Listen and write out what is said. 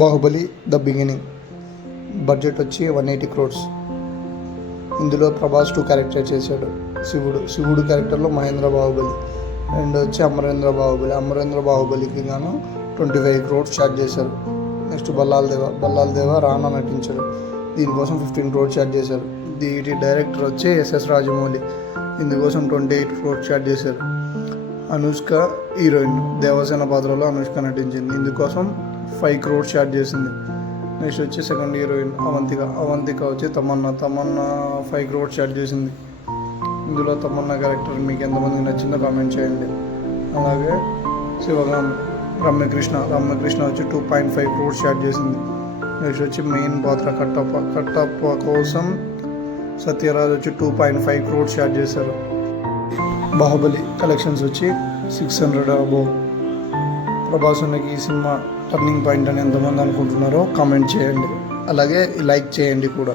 Baahubali the beginning budget వచ్చి 180 crores. ఇందులో Prabhas 2 character చేశాడు. శివుడు క్యారెక్టర్లో మహేంద్ర బాహుబలి అండ్ వచ్చి అమరేంద్ర బాహుబలికి గాను 25 crores ఛార్జ్ చేశారు. నెక్స్ట్ బల్లాల్ దేవా రానా నటించాడు. దీనికోసం 15 crores ఛార్జ్ చేశారు. దీని డైరెక్టర్ వచ్చి ఎస్ఎస్ రాజమౌళి. ఇందుకోసం 28 crores ఛార్జ్ చేశారు. అనుష్క హీరోయిన్, దేవసేన పాత్రలో అనుష్క నటించింది. ఇందుకోసం 5 crores ఛార్జ్ చేసింది. నెక్స్ట్ వచ్చి సెకండ్ హీరోయిన్ అవంతిక వచ్చి తమన్నా 5 crores ఛార్జ్ చేసింది. ఇందులో తమన్నా క్యారెక్టర్ మీకు ఎంతమందికి నచ్చిందో కామెంట్ చేయండి. అలాగే శివగామి రమ్యకృష్ణ వచ్చి 2.5 crores ఛార్జ్ చేసింది. నెక్స్ట్ వచ్చి మెయిన్ పాత్ర కట్టప్ప కోసం సత్యరాజ్ వచ్చి 2.5 crores ఛార్జ్ చేశారు. బాహుబలి కలెక్షన్స్ వచ్చి 600 అబోవ్. ప్రభాస్ ఉన్నకి ఈ సినిమా టర్నింగ్ పాయింట్ అని ఎంతమంది అనుకుంటున్నారో కామెంట్ చేయండి. అలాగే లైక్ చేయండి కూడా.